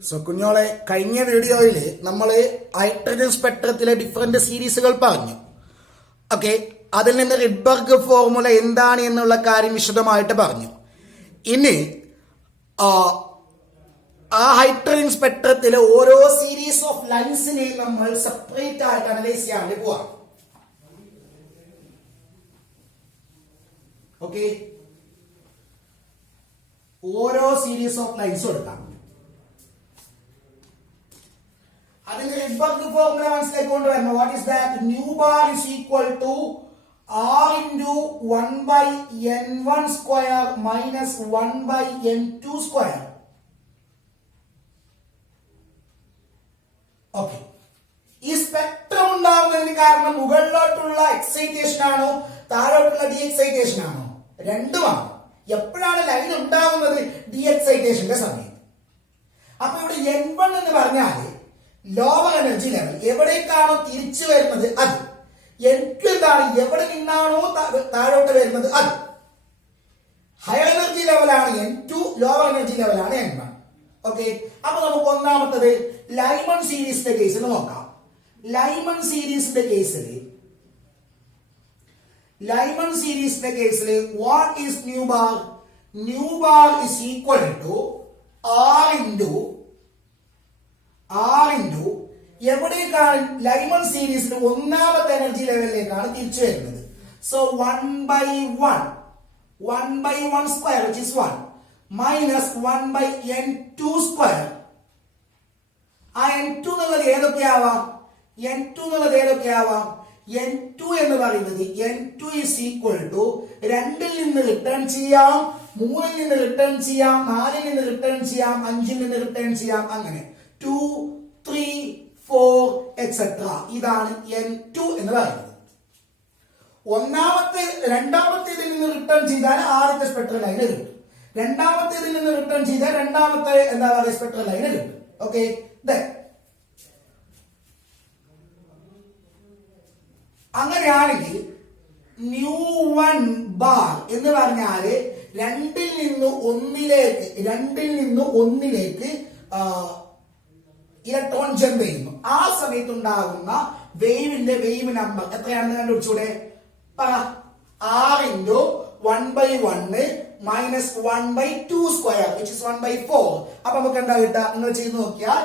കുഞ്ഞോളെ കഴിഞ്ഞ വീഡിയോയിൽ നമ്മൾ ഹൈഡ്രജൻ സ്പെക്ട്രത്തിലെ ഡിഫറെന്റ് സീരീസുകൾ പറഞ്ഞു. ഓക്കെ, അതിൽ നിന്ന് റിഡ്ബർഗ് ഫോർമുല എന്താണ് എന്നുള്ള കാര്യം വിശദമായിട്ട് പറഞ്ഞു. ഇനി ആ ഹൈഡ്രജൻ സ്പെക്ട്രത്തിലെ ഓരോ സീരീസ് ഓഫ് ലൈൻസിനെയും നമ്മൾ സെപ്പറേറ്റ് ആയിട്ട് അനലൈസ് ചെയ്യാൻ വേണ്ടി പോവാം. ഓക്കെ, ഓരോ സീരീസ് ഓഫ് ലൈൻസും എടുക്കാം. അതിന്റെ റിഡ്ബർഗ് ഫോർമുല മനസ്സിലാക്കിക്കൊണ്ട് വരണം. What is that? Nu bar is equal to r into 1 by n1 square minus 1 by n2 square. Okay, ഈ സ്പെക്ട്രം ഉണ്ടാവുന്നതിന് കാരണം മുകളിലോട്ടുള്ള എക്സൈറ്റേഷൻ ആണോ താഴോട്ടുള്ള ഡി എക്സൈറ്റേഷൻ ആണോ? രണ്ടുമാണ്. എപ്പോഴാണ് ലൈൻ ഉണ്ടാവുന്നത്? ഡി എക്സൈറ്റേഷന്റെ സമയം. അപ്പൊ ഇവിടെ n1 എന്ന് പറഞ്ഞാൽ ലോവർ എനർജി ലെവൽ, എവിടേക്കാണോ തിരിച്ചു വരുന്നത് അത്. n2 എന്താണ്? എവിടെ നിന്നാണോ താഴോട്ട് വരുന്നത് അത്. ഹയർ എനർജി ലെവലാണ് n2, ലോവർ എനർജി ലെവലാണ് n1. ഓക്കെ, അപ്പൊ നമുക്ക് ഒന്നാമത്തത് ലൈമൺ സീരീസിന്റെ കേസിൽ നോക്കാം. ലൈമൺ സീരീസിന്റെ കേസിൽ what is nu bar? Nu bar is equal to r into എവിടേക്കാണ്? ലൈമൺ സീരീസിൽ ഒന്നാമത്തെ എനർജി ലെവലിലേക്കാണ് തിരിച്ചു വരുന്നത്. So 1 by 1 square which is 1 minus 1 by n2 square. ആ n2 എന്നുള്ളത് ഏതൊക്കെയാവാം? n2 എന്ന് പറയുന്നത് n2 is equal to 2ൽ നിന്ന് റിട്ടേൺ ചെയ്യാം, 3ൽ നിന്ന് റിട്ടേൺ ചെയ്യാം, 4ൽ നിന്ന് റിട്ടേൺ ചെയ്യാം, 5ൽ നിന്ന് റിട്ടേൺ ചെയ്യാം, അങ്ങനെ 2, 3, 4 etc. ഇതാണ് n2 എന്ന് പറയുന്നത്. രണ്ടാമത്തേതിൽ നിന്ന് റിട്ടേൺ ചെയ്താൽ ആദ്യത്തെ സ്പെക്ട്രൽ ലൈന് കിട്ടും. രണ്ടാമത്തേതിൽ നിന്ന് റിട്ടേൺ ചെയ്താൽ രണ്ടാമത്തെ എന്താ പറയുക സ്പെക്ട്രൽ ലൈന് കിട്ടും. ഓക്കെ, അങ്ങനെയാണെങ്കിൽ ന്യൂ 1 ബാർ എന്ന് പറഞ്ഞാല് 2ൽ നിന്ന് 1ലേക്ക് ഇലക്ട്രോൺ ജമ്പ് ചെയ്യുന്നു. ആ സമയത്ത് ഉണ്ടാകുന്ന വേവ് നമ്പർ എത്രയാണെന്ന് കണ്ടുപിടിച്ചൂടെ? r into 1 by 1 minus 1 by 2 square which is 1 by 4. അപ്പൊ നമുക്ക് എന്താ കിട്ടുക? നിങ്ങൾ ചെയ്ത് നോക്കിയാൽ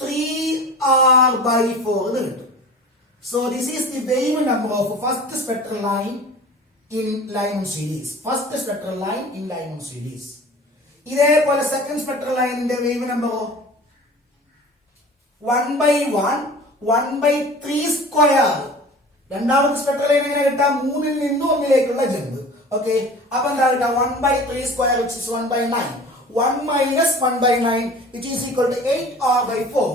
3r by 4 എന്ന് കിട്ടും. So this is the wave number of first spectral line in Lyman series. ഇതേപോലെ സെക്കൻഡ് സ്പെക്ട്രൽ ലൈനിന്റെ വേവ് നമ്പറോ 1 by 1 by 3 സ്ക്വയർ. രണ്ടാമത്തെ സ്പെക്ട്രൽ ലൈൻ എങ്ങനെ കിട്ടാം? 3ൽ നിന്ന് 1ലേക്കുള്ള ജമ്പ്. ഓക്കെ, അപ്പൊ എന്താ കിട്ടാം? 1 by 3 square which is 1 by 9. 1 minus 1 by 9 which is equal to 8r by 4.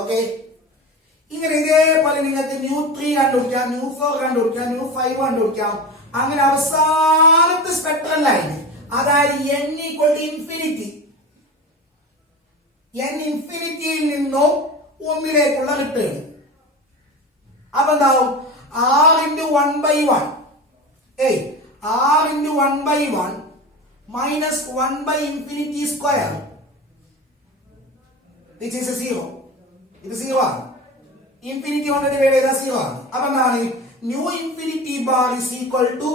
Okay, ഇങ്ങനെ ഇതേപോലെ നിങ്ങൾക്ക് ന്യൂ 3 കണ്ടുപിടിക്കാം, ന്യൂ 4 കണ്ടുപിടിക്കാം, ന്യൂ 5 കണ്ടുപിടിക്കാം. അങ്ങനെ അവസാനത്തെ സ്പെക്ട്രൽ ലൈൻ, അതായത് n equal to infinity, ഇൻഫിനിറ്റിയിൽ നിന്നും 1ലേക്കുള്ള റിട്ടേൺ. അപ്പൊ എന്താവും? r into 1 by 1 r into 1 by 1 minus 1 by infinity square which is a 0. ഇത് 0 ആണ്. ഇൻഫിനിറ്റി കൊണ്ട് ഡിവൈഡ് ചെയ്താൽ 0 ആണ്. അപ്പൊ എന്താണ്? Nu infinity bar is equal to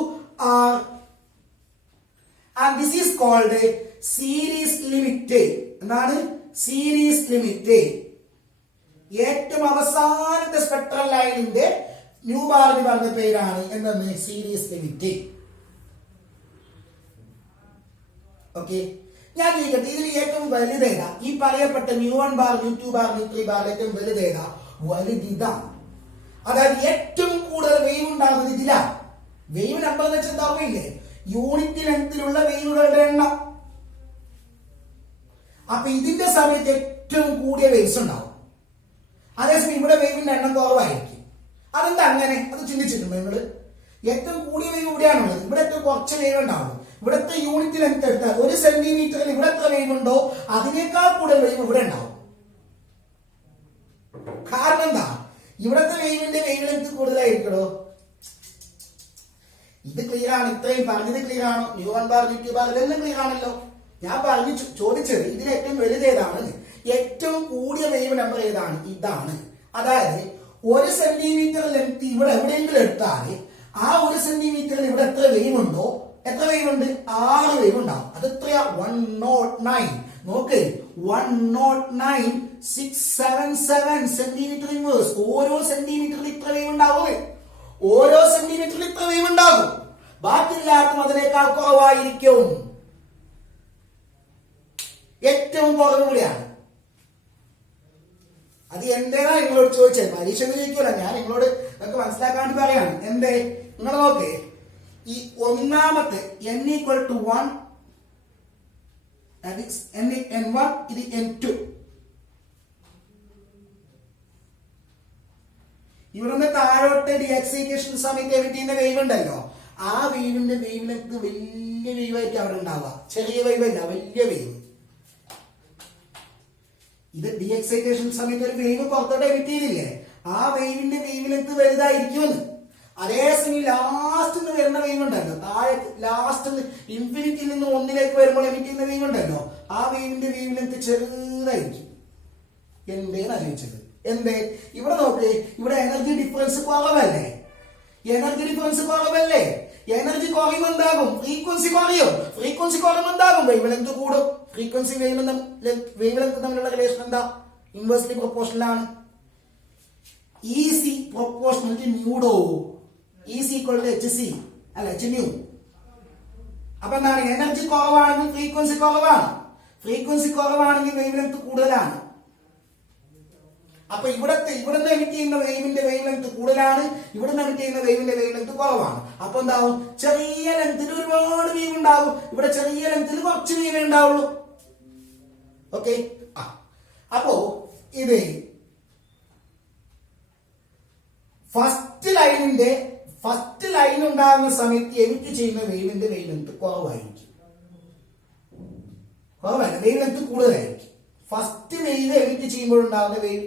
r and this is called series limit. എന്താണ്? Series limit. ഏറ്റവും അവസാനത്തെ സ്പെക്ട്രൽ ലൈനിന്റെ ന്യൂ ബാറിന് പറഞ്ഞ പേരാണ് എന്താണ്? Series limit. ഓക്കെ, ഞാൻ ചോദിക്കട്ടെ, ഇതിൽ ഏറ്റവും വലുതേതാ? ഈ പറയപ്പെട്ട new 1 bar, new 2 bar, new 3 bar ഏറ്റവും വലുതേതാ? വലുതിതാണ്. അതായത് ഏറ്റവും കൂടുതൽ വേവ് ഉണ്ടാകുന്നത് ഇതിലാണ്. വേവ് നമ്പർ എന്ന് വെച്ചാൽ എന്താ ഓർമ്മയില്ലേ? യൂണിറ്റ് ലെങ്തിലുള്ള വേവുകളുടെ എണ്ണം. അപ്പൊ ഇതിന്റെ സമയത്ത് ഏറ്റവും കൂടിയ വേവ്സ് ഉണ്ടാവും. അതേസമയം ഇവിടെ വേവിന്റെ എണ്ണം കുറവായിരിക്കും. അതെന്താ അങ്ങനെ? അത് ചിന്തിച്ചിട്ടുണ്ടോ നിങ്ങള്? ഏറ്റവും കൂടിയ വേവ് ഇവിടെയാണുള്ളത്. ഇവിടെ ഏറ്റവും കുറച്ച് വേവ് ഉണ്ടാവും. ഇവിടുത്തെ യൂണിറ്റ് ലെങ്ത് എടുത്താൽ 1 സെന്റിമീറ്ററിൽ ഇവിടെ എത്ര വേവ് ഉണ്ടോ അതിനേക്കാൾ കൂടുതൽ വേവ് ഇവിടെ ഉണ്ടാവും. കാരണം എന്താ? ഇവിടത്തെ വേവിന്റെ വേവ് ലെങ്ത് കൂടുതലായിരിക്കണോ? ഇത് ക്ലിയർ ആണ്. ഇത്രയും പറഞ്ഞത് ക്ലിയർ ആണോ? ന്യൂ1 ബാർ ന്യൂ2 ബാർ ഇതെല്ലാം ക്ലിയർ ആണല്ലോ. ഞാൻ പറഞ്ഞു ചോദിച്ചത് ഇതിൽ ഏറ്റവും വലുത് ഏതാണ്, ഏറ്റവും കൂടിയ വേവ് നമ്പർ ഏതാണ്? ഇതാണ്. അതായത് 1 സെന്റിമീറ്റർ ലെങ്ത് ഇവിടെ എവിടെയെങ്കിലും എടുത്താൽ ആ 1 സെന്റിമീറ്ററിൽ ഇവിടെ എത്ര വേവ് ഉണ്ടോ, എത്ര വേവ് ഉണ്ട്? 6 വേവ് ഉണ്ടാവും. അത് എത്രയാ? 109. നോക്ക്, 109,677 സെന്റിമീറ്റർ ഇൻവേഴ്സ്. ഓരോ സെന്റിമീറ്ററിൽ ഇത്ര വേവ് ഉണ്ടാവും. ഓരോ സെന്റിമീറ്ററിൽ ഇത്ര വേവ് ഉണ്ടാകും. ബാക്കിയെല്ലാവർക്കും അതിനേക്കാൾ കുറവായിരിക്കും. ഏറ്റവും കുറവ് ഇവിടെയാണ്. അത് എന്തിനാ നിങ്ങളോട് ചോദിച്ചത്? പരീക്ഷ ചോദിക്കൂല, ഞാൻ നിങ്ങളോട് നിങ്ങൾക്ക് മനസ്സിലാക്കാൻ വേണ്ടി പറയാണ്. എന്തേ? നിങ്ങൾ നോക്കേ, ഈ ഒന്നാമത്തെ n=1, n1, ഇത് n2. ഇവിടുന്ന് താഴോട്ട് എക്സൈറ്റേഷൻ സമയത്ത് എമിറ്റ് ചെയ്യുന്ന വേവ് ഉണ്ടല്ലോ, ആ വേവിന്റെ വേവ് ലെങ്ത് വലിയ വേവ് ആയിട്ട് അവിടെ ഉണ്ടാവുക. ചെറിയ വേവ് അല്ല, വലിയ വേവ്. ഇത് ഡി എക്സൈറ്റേഷൻ സമയത്ത് ഒരു വേവ് പുറത്തോട്ട് എമിറ്റ് ചെയ്തില്ലേ, ആ വേവിന്റെ വേവ് ലെങ്ത് വലുതായിരിക്കുമെന്ന്. അതേസമയം ലാസ്റ്റ് വരുന്ന വേവ് ഉണ്ടല്ലോ, താഴെ ലാസ്റ്റ് ഇൻഫിനിറ്റിയിൽ നിന്ന് 1ലേക്ക് വരുമ്പോൾ എമിറ്റ് ചെയ്യുന്ന വേവ് ഉണ്ടല്ലോ, ആ വേവിന്റെ വേവ് ലെങ്ത് ചെറുതായിരിക്കും. എന്തേന്ന് ആലോചിച്ചത്? എന്തേ? ഇവിടെ നോക്കേ, ഇവിടെ എനർജി ഡിഫറൻസ് കുറവല്ലേ? എനർജി ഡിഫറൻസ് കുറവല്ലേ? എനർജി കുറയുമ്പോൾ എന്താകും? ഫ്രീക്വൻസി കുറയും. ഫ്രീക്വൻസി കുറയുമ്പോൾ എന്താകും? വേവ് ലെങ്ത് കൂടും. ഫ്രീക്വൻസി വേവ് ലെങ്ത് തമ്മിലുള്ള റിലേഷൻ എന്താ? ഇൻവേഴ്സ്ലി പ്രൊപ്പോർഷണൽ ആണ്. ഈസി പ്രൊപ്പോർഷണൽ ടു ന്യൂഡോ. ഈസി ഈക്വൽ ടു HC അല്ല HNU. അപ്പൊ എന്താണ്? എനർജി കുറവാണെങ്കിൽ ഫ്രീക്വൻസി കുറവാണ്. ഫ്രീക്വൻസി കുറവാണെങ്കിൽ വേവ് ലെങ്ത് കൂടുതലാണ്. അപ്പൊ ഇവിടുന്ന് എമിറ്റ് ചെയ്യുന്ന വേവിന്റെ വേവ് ലെങ്ത് കൂടുതലാണ്, ഇവിടുന്ന് എമിറ്റ് ചെയ്യുന്ന വേവിന്റെ വേവ് ലെങ്ത് കുറവാണ്. അപ്പൊ എന്താവും? ചെറിയ ലെങ്ത്തിൽ ഒരുപാട് വേവ് ഉണ്ടാവും, ഇവിടെ ചെറിയ ലെങ്ത്തിൽ കുറച്ച് വേവ് ഉണ്ടാവുള്ളൂ. ഓക്കെ. അപ്പോ ഇത് ഫസ്റ്റ് ലൈൻ ഉണ്ടാകുന്ന സമയത്ത് എമിറ്റ് ചെയ്യുന്ന വേവിന്റെ വേവ് ലെങ്ത് കുറവായിരിക്കും. വേവ് ലെങ്ത് കൂടുതലായിരിക്കും. ഫസ്റ്റ് വേവ് എമിറ്റ് ചെയ്യുമ്പോൾ ഉണ്ടാകുന്ന വേവ്,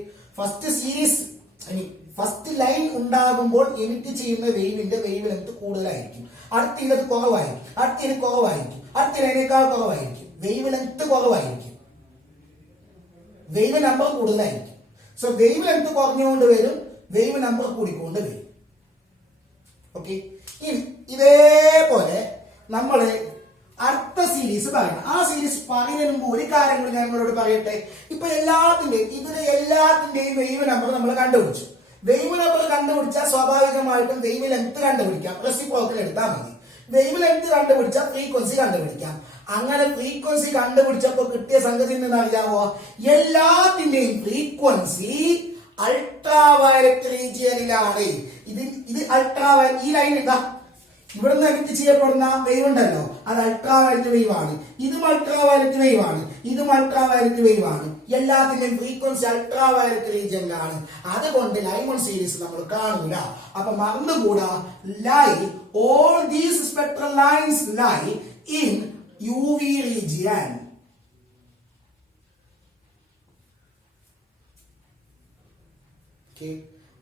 ഫസ്റ്റ് ലൈൻ ഉണ്ടാകുമ്പോൾ എമിറ്റ് ചെയ്യുന്ന വേവിന്റെ വേവ് ലെങ്ത് കൂടുതലായിരിക്കും. അടുത്തത് കുറവായിരിക്കും, അടുത്തത് കുറവായിരിക്കും, അടുത്തതിനേക്കാൾ കുറവായിരിക്കും. വേവ് ലെങ്ത് കുറവായിരിക്കും, വേവ് നമ്പർ കൂടുതലായിരിക്കും. സോ വേവ് ലെങ്ത് കുറഞ്ഞുകൊണ്ട് വരും, വേവ് നമ്പർ കൂടിക്കൊണ്ട് വരും. ഓക്കെ. ഇതേപോലെ നമ്മള് അടുത്ത സീരീസ് പറയണം. ആ സീരീസ് പറയുന്നതിന് മുമ്പ് ഒരു കാര്യം കൂടി ഞാൻ നിങ്ങളോട് പറയട്ടെ. ഇപ്പൊ എല്ലാത്തിന്റെയും വേവ് നമ്പർ നമ്മൾ കണ്ടുപിടിച്ചു. വേവ് നമ്പർ കണ്ടുപിടിച്ചാൽ സ്വാഭാവികമായിട്ടും വേവ് ലെങ്ത് കണ്ടുപിടിക്കാം. റെസിപ്രോക്കൽ എടുത്താൽ മതി. വേവ് ലെങ്ത് കണ്ടുപിടിച്ചാൽ ഫ്രീക്വൻസി കണ്ടുപിടിക്കാം. അങ്ങനെ ഫ്രീക്വൻസി കണ്ടുപിടിച്ചപ്പോ കിട്ടിയ സംഗതി എന്താ അറിയാമോ? എല്ലാത്തിന്റെയും ഫ്രീക്വൻസി അൾട്രാവയലറ്റ് റീജിയനിലാണ്. ഇത് അൾട്രാവയലറ്റ്. ഈ ലൈൻ ഇതാ, ഇവിടുന്ന് എമിറ്റ് ചെയ്യപ്പെടുന്ന വേവ് ഉണ്ടല്ലോ, അത് അൾട്രാവയലറ്റ് വേവ് ആണ്. ഇതും അൾട്രാവയലറ്റ് വേവ് ആണ്, ഇതും അൾട്രാവയലറ്റ് വേവ് ആണ്. എല്ലാത്തിന്റെയും ഫ്രീക്വൻസി അൾട്രാവയലറ്റ് റീജിയനിലാണ്. അതുകൊണ്ട് ലൈമൺ സീരീസ് നമ്മൾ കാണൂല. അപ്പൊ മറന്നുകൂടാ, all these spectral lines lie in UV region.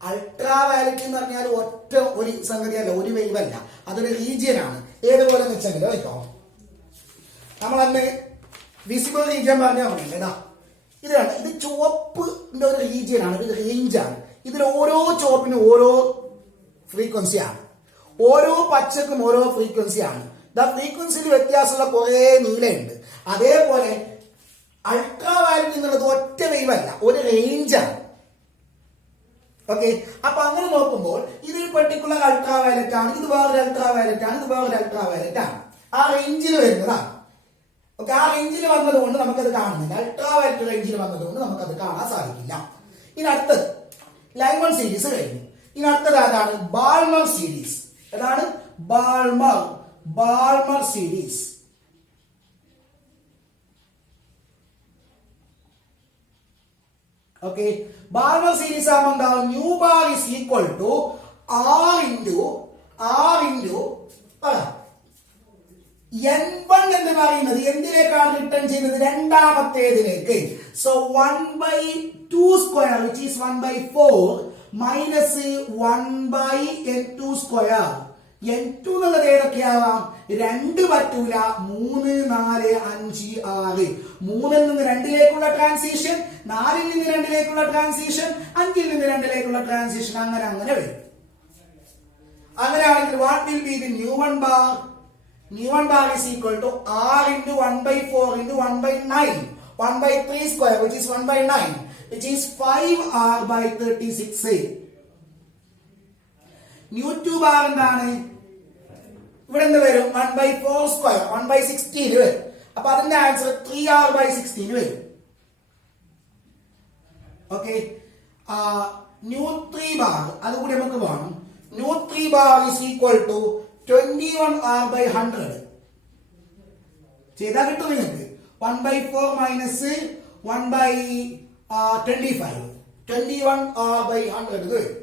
Ultraviolet എന്ന് പറഞ്ഞാൽ ഒറ്റ ഒരു സംഗതിയല്ല, ഒരു വേവ് അല്ല, അതൊരു റീജിയൻ ആണ്. ഏതുപോലെ വെച്ചാൽ കേട്ടോ, നമ്മളന്ന് വിസിബിൾ റീജിയൻ പറഞ്ഞാൽ മതിയല്ലേടാ. ഇതാണ്, ഇത് ചുവപ്പിന്റെ ഒരു റീജിയൻ ആണ്, ഒരു റേഞ്ചാണ്. ഇതിൽ ഓരോ ചുവപ്പിനും ഓരോ ഫ്രീക്വൻസിയാണ്, ഓരോ പച്ചക്കും ഓരോ ഫ്രീക്വൻസിയാണ്. ഫ്രീക്വൻസിയിൽ വ്യത്യാസമുള്ള കുറെ നീലയുണ്ട്. അതേപോലെ അൾട്രാവയലറ്റ് എന്നുള്ളത് ഒറ്റ വേവ് അല്ല, ഒരു റേഞ്ചാണ്. ഓക്കെ. അപ്പൊ അങ്ങനെ നോക്കുമ്പോൾ ഇതൊരു പെർട്ടിക്കുലർ അൾട്രാവയലറ്റ് ആണ്, ഇത് വേറൊരു അൾട്രാവയലറ്റ് ആണ്, ഇത് വേറൊരു അൾട്രാവയലറ്റ് ആണ്. ആ റേഞ്ചിൽ വരുന്നതാണ്. ഓക്കെ. ആ റേഞ്ചിൽ വന്നതുകൊണ്ട് നമുക്കത് കാണുന്നില്ല. അൾട്രാവയലറ്റ് റേഞ്ചിൽ വന്നതുകൊണ്ട് നമുക്കത് കാണാൻ സാധിക്കില്ല. ഇനി അടുത്തത് ലൈമൺ സീരീസ് കഴിഞ്ഞു. ഇനി അടുത്തത് ആരാണ്? Balmer series. ഏതാണ്? Balmer series. Okay. Balmer series ആകുമ്പോൾ എന്താവും? Nu bar is equal to R into N1 എന്ന് പറയുന്നത് എന്തിലേക്കാണ് റിട്ടേൺ ചെയ്യുന്നത്? രണ്ടാമത്തേതിലേക്ക്. So 1/2² which is 1/4 minus 1/N2². N2 എന്നുള്ളത് ഏതൊക്കെയാവാം? 2 പറ്റൂല, 3, 4, 5, 6. 3ൽ നിന്ന് 2ലേക്കുള്ള ട്രാൻസിഷൻ, 4ൽ നിന്ന് 2ലേക്കുള്ള ട്രാൻസിഷൻ, 5ൽ നിന്ന് 2ലേക്കുള്ള ട്രാൻസിഷൻ, അങ്ങനെ വരും. അങ്ങനെയാണെങ്കിൽ what will be the new 1 bar? New 1 bar is equal to R into 1 by 4 into 1 by 9. 1 by 3 square, which is 1 by 9, which is 5R by 36. New 2 bar എന്താണ്? ഇവിടെ എന്ത് വരും? 1 by 4 square, 1 by 16 വരും. അപ്പൊ അതിന്റെ ആൻസർ 3R by 16 വരും. Okay, new 3 bar അതുകൂടി നമുക്ക് വേണം. New 3 bar is equal to 21R by 100. ചെയ്താൽ കിട്ടും നിങ്ങൾക്ക്. 1 by 4 minus 1 by 25, 21R by 100 വരും.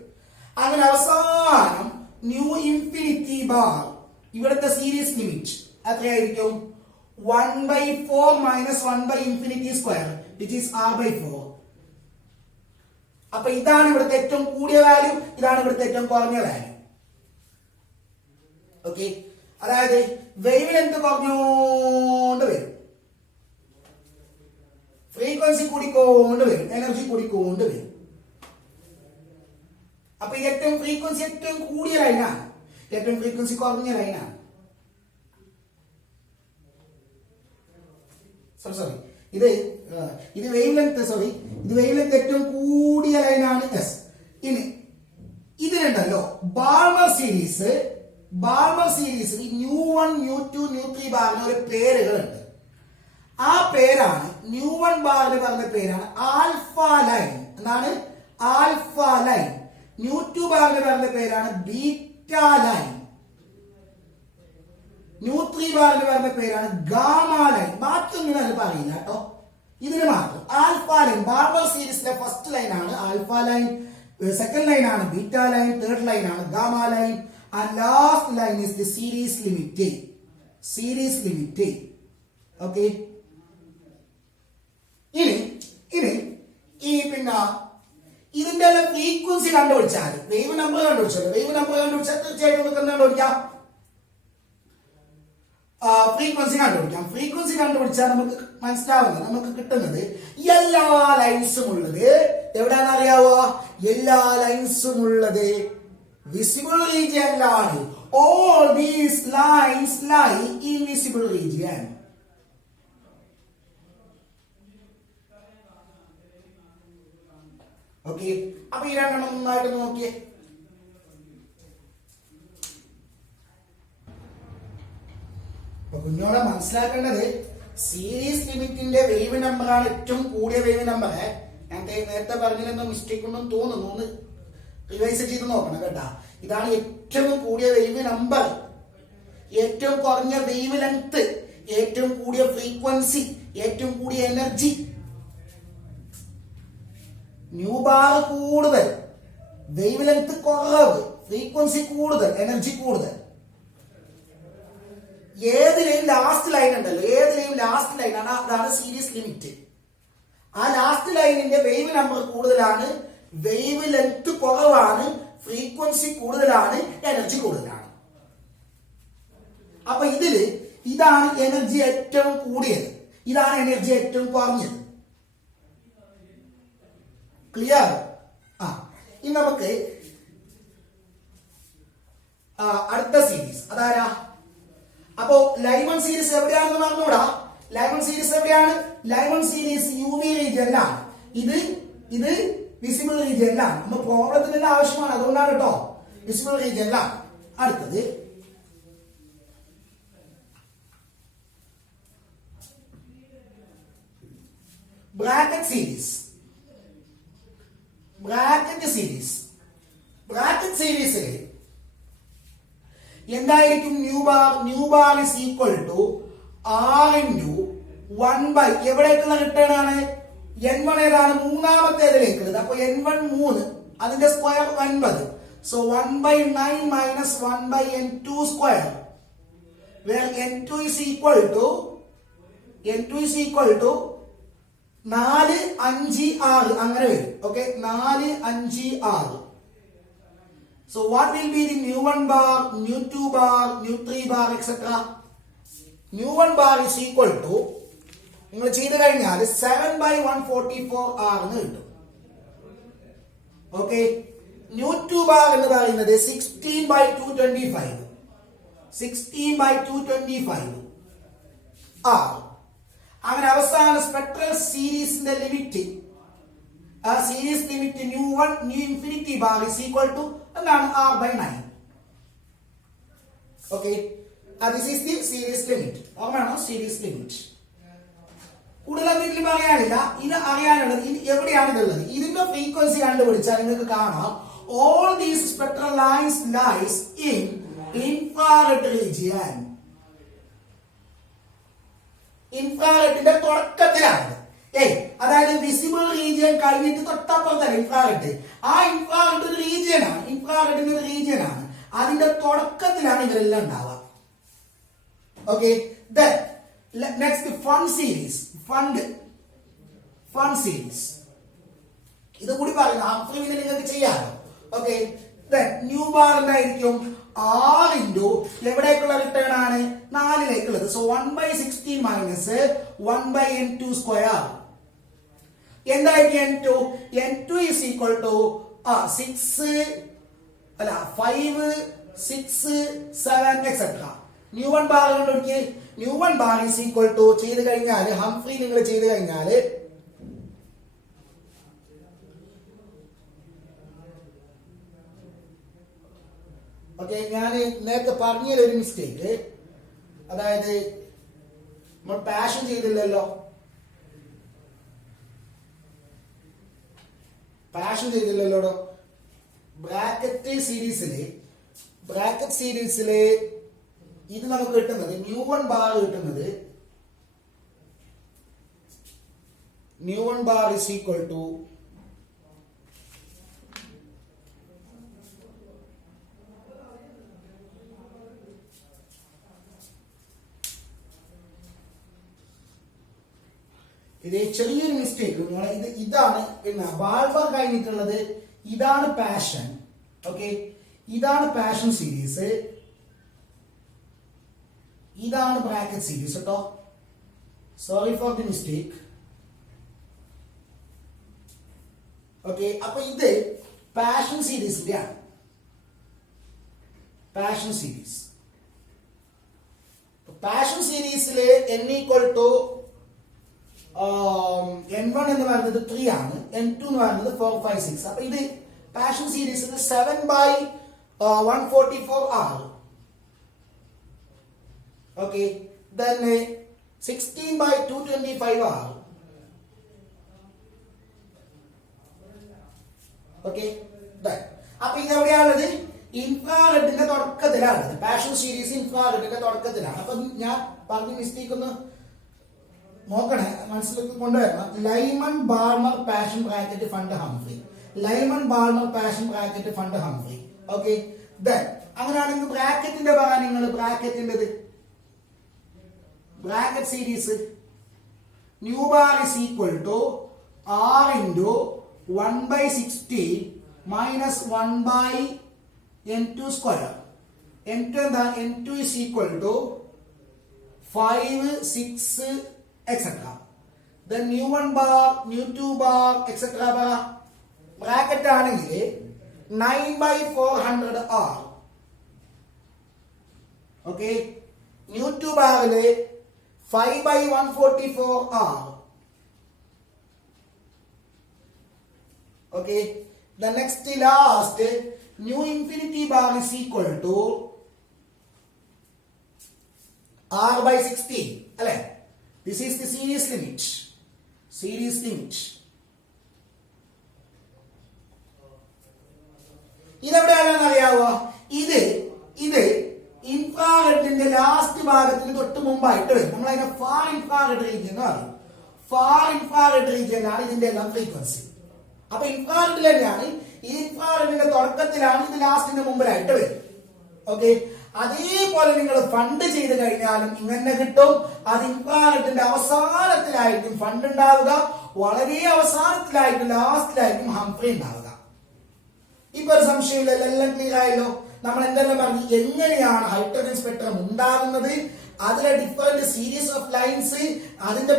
അങ്ങനെ അവസാനം ന്യൂ ഇൻഫിനിറ്റി ബാർ, ഇവിടുത്തെ സീരീസ് ലിമിറ്റ് എത്രയായിരിക്കും? 1 by 4 minus 1 by infinity square, which is R by 4. അപ്പൊ ഇതാണ് ഇവിടുത്തെ ഏറ്റവും കൂടിയ വാല്യൂ, ഇതാണ് ഇവിടുത്തെ ഏറ്റവും കുറഞ്ഞ വാല്യൂ. ഓക്കെ, അതായത് വേവ് ലെങ്ത് കുറഞ്ഞോണ്ട് വരും, ഫ്രീക്വൻസി കൂടിക്കൊണ്ട് വരും, എനർജി കൂടിക്കൊണ്ട് വരും. അപ്പൊ ഏറ്റവും ഫ്രീക്വൻസി ഏറ്റവും കൂടിയ ലൈനാണ്, ഏറ്റവും ഫ്രീക്വൻസി കുറഞ്ഞ ലൈനാണ്. സോറി, ഇത് വേവ് ലെങ്ത്, സോറി, ഇത് വേവ് ലെങ്ത് ഏറ്റവും കൂടിയ ലൈനാണ് എസ്. ഇനി ഇതിനുണ്ടല്ലോ Balmer series, nu 1, nu 2, nu 3 ബാറിന് ഒരു പേരുകളുണ്ട്. ആ പേരാണ് ന്യൂ 1 ബാറിന് പറഞ്ഞ പേരാണ് ആൽഫ ലൈൻ. എന്താണ്? Alpha line. ന്യൂ 2 ബാറിന് പറഞ്ഞ പേരാണ് ബീറ്റ ലൈൻ. ന്യൂ 3 ബാറിന് പറഞ്ഞ പേരാണ് ഗാമ ലൈൻ. ബാക്കിയൊന്നും ഞാൻ പറയില്ല കേട്ടോ, ഇതിന് മാത്രം. ആൽഫ ലൈൻ ബാർബർ സീരീസിലെ ഫസ്റ്റ് ലൈൻ ആണ് ആൽഫ ലൈൻ, സെക്കൻഡ് ലൈൻ ആണ് ബീറ്റ ലൈൻ, തേർഡ് ലൈൻ ആണ് gamma line, and last line is the series limit. Okay, ഇനി ഈ പിന്നെ ഇതിന്റെ ഫ്രീക്വൻസി കണ്ടുപിടിച്ചാൽ, വേവ് നമ്പർ കണ്ടുപിടിച്ചാൽ തീർച്ചയായിട്ടും നമുക്ക് എന്ത് കണ്ടുപിടിക്കാം? ഫ്രീക്വൻസി കണ്ടുപിടിക്കാം. ഫ്രീക്വൻസി കണ്ടുപിടിച്ചാൽ നമുക്ക് മനസ്സിലാവുന്നത്, നമുക്ക് കിട്ടുന്നത് എല്ലാ ലൈൻസും ഉള്ളത് എവിടെയാണെന്ന് അറിയാവോ? എല്ലാ ലൈൻസും ഉള്ളത് വിസിബിൾ റീജിയനിലാണ്. All these lines lie in visible region. Okay, അപ്പൊ ഈ രണ്ടെണ്ണം നന്നായിട്ട് നോക്കിയേ. കുഞ്ഞോടെ മനസ്സിലാക്കേണ്ടത് സീരീസ് ലിമിറ്റിന്റെ വേവ് നമ്പർ ആണ് ഏറ്റവും കൂടിയ വേവ് നമ്പർ. ഞാൻ നേരത്തെ പറഞ്ഞതിലെന്തോ മിസ്റ്റേക്ക് ഉണ്ടെന്ന് തോന്നുന്നു, ഒന്ന് റിവൈസ് ചെയ്ത് നോക്കണം കേട്ടാ. ഇതാണ് ഏറ്റവും കൂടിയ വേവ് നമ്പർ, ഏറ്റവും കുറഞ്ഞ വേവ് ലെങ്ത്, ഏറ്റവും കൂടിയ ഫ്രീക്വൻസി, ഏറ്റവും കൂടിയ എനർജി. ന്യൂ ബാർ കൂടുതൽ, വേവ് ലെങ്ത് കുറവ്, ഫ്രീക്വൻസി കൂടുതൽ, എനർജി കൂടുതൽ. ഏതിലെയും ലാസ്റ്റ് ലൈൻ ഉണ്ടല്ലോ, ഏതിലെയും ലാസ്റ്റ് ലൈൻ ആണ്, അതാണ് സീരീസ് ലിമിറ്റ്. ആ ലാസ്റ്റ് ലൈനിന്റെ വേവ് നമ്പർ കൂടുതലാണ്, വേവ് ലെങ്ത് കുറവാണ്, ഫ്രീക്വൻസി കൂടുതലാണ്, എനർജി കൂടുതലാണ്. അപ്പൊ ഇതാണ് എനർജി ഏറ്റവും കൂടിയത്, ഇതാണ് എനർജി ഏറ്റവും കുറഞ്ഞത്. ക്ലിയർ? ഇനി നമുക്ക് അടുത്ത സീരീസ് അതാരാ? അപ്പോ ലൈമൺ സീരീസ് എവിടെയാണെന്ന് പറഞ്ഞൂടാ. ലൈമൺ സീരീസ് എവിടെയാണ്? Lyman series UV റീജിയനിലാണ്. ഇത് വിസിബിൾ റീജിയനിലാണ്. നമ്മൾ പ്രോബ്ലത്തിന് ആവശ്യമാണ്, അതുകൊണ്ടാണ് കേട്ടോ, വിസിബിൾ റീജിയനിലാണ്. അടുത്തത് ബ്രാക്കറ്റ് സീരീസ്. ബ്രാക്കറ്റ് സീരീസിൽ എന്തായിരിക്കും? Nu bar is equal to R into 1 by എവിടേക്കുള്ള റിട്ടേൺ ആണ്? N1 ഏതാണ്? മൂന്നാമത്തേതിലേക്കുള്ളത്. അപ്പൊ N1 3, അതിന്റെ square 9. So 1 by 9 minus 1 by N2 square, where N2 is equal to 4, 5, 6 അങ്ങനെ വരും. Okay, 4, 5, 6. So what will be the nu1 bar, nu2 bar, nu3 bar, etc. nu1 bar is equal to നിങ്ങൾ ചെയ്ത് കഴിഞ്ഞാൽ 7/144 R എന്ന് കിട്ടും. Okay, nu2 bar എന്ന് പറയുന്നത് 16/225 R. അങ്ങനെ അവസാന സ്പെക്ട്രൽ സീരീസിന്റെ ലിമിറ്റ്, ആ series limit nu1 nu infinity bar is equal to എന്താണ് R/9. Okay, this is the series limit. ഓർമ്മയാണോ? Series limit. കൂടുതൽ എന്തെങ്കിലും പറയാനില്ല. ഇത് അറിയാനുള്ളത് എവിടെയാണ് ഇതുള്ളത്? ഇതിന്റെ ഫ്രീക്വൻസി കണ്ടുപിടിച്ചാൽ നിങ്ങൾക്ക് കാണാം all these spectral lines lies in infrared region. ഇൻഫ്രാറെഡിന്റെ തുടക്കത്തിലാണ്. അതായത് വിസിബിൾ റീജിയൻ കഴിഞ്ഞിട്ട് തൊട്ടപ്പുറത്തല്ല ഇൻഫ്രാറെഡ്. ആ ഇൻഫ്രാറെഡ് ഒരു റീജിയൻ ആണ്. ഇൻഫ്രാറെഡിന്റെ ഒരു റീജിയൻ ആണ്. അതിന്റെ തുടക്കത്തിലാണ് ഇവരെല്ലാം ഉണ്ടാവുക. Okay, next Pfund series. Pfund series ഇത് കൂടി പറയുന്നു. ഹംഫ്രി പിന്നെ നിങ്ങൾക്ക് ചെയ്യാമല്ലോ. ഓക്കെ, ന്യൂ ബാർ എന്തായിരിക്കും? R ഇൻറ്റു എവിടേക്കുള്ള റിട്ടേൺ ആണ്? 4ലേക്കുള്ളത്. So 1/16 minus 1/n2 square. എന്തായിരിക്കും n2? n2 is equal to 5, 6, 7 etc. nu1 bar കണ്ടുപിടിക്കുക. nu1 bar is equal to ചെയ്ത് കഴിഞ്ഞാൽ ഹംഫ്രി നിങ്ങൾ ചെയ്ത് കഴിഞ്ഞാൽ ഓക്കെ, ഞാൻ നേരത്തെ പറഞ്ഞൊരു മിസ്റ്റേക്ക്, അതായത് നമ്മൾ പാഷൻ ചെയ്തില്ലല്ലോ. ബ്രാക്കറ്റ് സീരീസില് ഇത് നമുക്ക് കിട്ടുന്നത് nu1 ബാർ കിട്ടുന്നത് nu1 bar is equal to ഇത് ചെറിയൊരു മിസ്റ്റേക്ക്. ഇതാണ് ബാൾബാർ കഴിഞ്ഞിട്ടുള്ളത്. ഇതാണ് പാഷൻ. ഓക്കെ, ഇതാണ് പാഷൻ സീരീസ്, ഇതാണ് ബ്രാക്കറ്റ് സീരീസ് കേട്ടോ. Sorry for the mistake. Okay, അപ്പൊ ഇത് പാഷൻ സീരീസിന്റെ ആണ്. പാഷൻ സീരീസില് n ഈക്വൽ ടു n1 എന്ന് പറയുന്നത് 3 ആണ്, n2 എന്ന് പറയുന്നത് 4, 5, 6. അപ്പൊ ഇത് പാഷൻ സീരീസിൽ 7/144 R. Okay, then 16/225 R. Okay, അപ്പൊ ഇത് എവിടെയാണുള്ളത്? ഇൻഫ്രാറെഡിന്റെ തുടക്കത്തിലാണ്. Passion series ഇൻഫ്രാറെഡിന്റെ തുടക്കത്തിലാണ്. അപ്പൊ ഞാൻ പറഞ്ഞ മിസ്റ്റേക്ക് ഒന്ന് നോക്കണേ, മനസ്സിലേക്ക് കൊണ്ടുവരണം. Lyman Balmer Paschen Brackett Pfund Humphrey. Okay, അങ്ങനെയാണെങ്കിൽ ബ്രാക്കറ്റിന്റെ പറയാൻ നിങ്ങൾ ബ്രാക്കറ്റിന്റെ Brackett series nu bar is equal to R into 1/16 minus 1/n2 square. n2 എന്താ? n2 is equal to 5, 6 etc. Then nu1 bar, nu2 bar etc. bar bracket ആണെങ്കിൽ 9/400 R. Okay, nu2 ബാറില് 5/144 R. Okay, the next last nu infinity bar is equal to R/16 അല്ലേ? This is the series limit. ഇതെവിടെയാണെന്ന് അറിയാവോ? ഇത് ഇൻഫ്രാറെഡിന്റെ last ഭാഗത്തിന് തൊട്ട് മുമ്പായിട്ട് വരും. നമ്മൾ അതിനെ ഫാർ ഇൻഫ്രാറെഡ് റീജിയൻ എന്ന് പറയും. ഫാർ ഇൻഫ്രാറെഡ് റീജിയനാണ് ഇതിന്റെ എല്ലാം ഫ്രീക്വൻസി. അപ്പൊ ഇൻഫ്രാറെഡിൽ തന്നെയാണ്. ഈ ഇൻഫ്രാറെഡിന്റെ തുടക്കത്തിലാണ്, ഇത് ലാസ്റ്റിന്റെ മുമ്പിലായിട്ട് വരും. ഓക്കെ, അതേപോലെ നിങ്ങൾ ഫണ്ട് ചെയ്ത് കഴിഞ്ഞാലും ഇങ്ങനെ കിട്ടും. അത് ഇൻഫ്രാറെഡിന്റെ അവസാനത്തിലായിരിക്കും ഫണ്ട് ഉണ്ടാവുക, വളരെ അവസാനത്തിലായിരിക്കും, ലാസ്റ്റിലായിരിക്കും ഹംഫ്രി ഉണ്ടാവുക. ഇപ്പൊ ഒരു സംശയമില്ലല്ലോ, എല്ലാം ക്ലിയർ ആയല്ലോ. നമ്മൾ എന്തെല്ലാം പറഞ്ഞു, എങ്ങനെയാണ് ഹൈഡ്രജൻ സ്പെക്ട്രം ഉണ്ടാകുന്നത്, അതിലെ ഡിഫറെന്റ് സീരീസ് ഓഫ് ലൈൻസ്, അതിന്റെ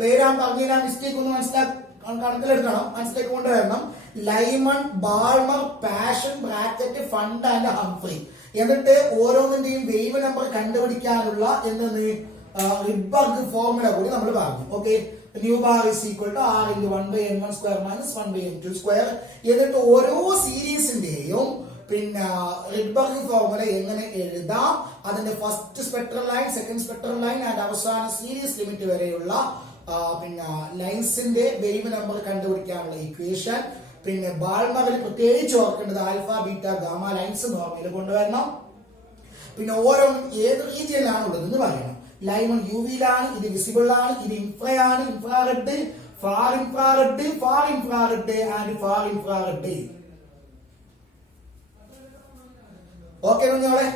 പേരാൻ പറഞ്ഞാൽ മിസ്റ്റേക്ക് ഒന്ന് കണക്കിലെടുക്കണം, മനസ്സിലേക്ക് കൊണ്ടുവരണം. Lyman, Balmer, Paschen, Brackett, Pfund and Humphrey. എന്നിട്ട് ഓരോന്നിന്റെയും വേവ് നമ്പർ കണ്ടുപിടിക്കാനുള്ള എന്തെന്ന് റിഡ്ബർഗ് ഫോർമുല കൂടി നമ്മൾ പറഞ്ഞു. Okay, nu bar is equal to r into 1/n1 square minus 1/n2 square. എന്നിട്ട് ഓരോ സീരീസിന്റെയും പിന്നെ റിഡ്ബർഗ് ഫോർമുല എങ്ങനെ എഴുതാം, അതിന്റെ first spectral line, second spectral line and അവസാന സീരീസ് ലിമിറ്റ് വരെയുള്ള പിന്നെ ലൈൻസിന്റെ വേവ് നമ്പർ കണ്ടുപിടിക്കാനുള്ള ഇക്വേഷൻ. പിന്നെ ബാൾമറിൽ പ്രത്യേകിച്ച് ഓർക്കേണ്ടത് ആൽഫ, ബീറ്റ, ഗാമ ലൈൻസ് നോർമയിൽ കൊണ്ടുവരണം. പിന്നെ ഓരോന്നും ഏത് റീജിയനിലാണ് ഉള്ളത് എന്ന് പറയണം. ലൈമൺ യുവിയിലാണ്, ഇത് വിസിബിൾ ആണ്, ഇത് ഇൻഫ്രയാണ്, infrared, far infrared, far infrared and far infrared. Okay കുഞ്ഞോളെ.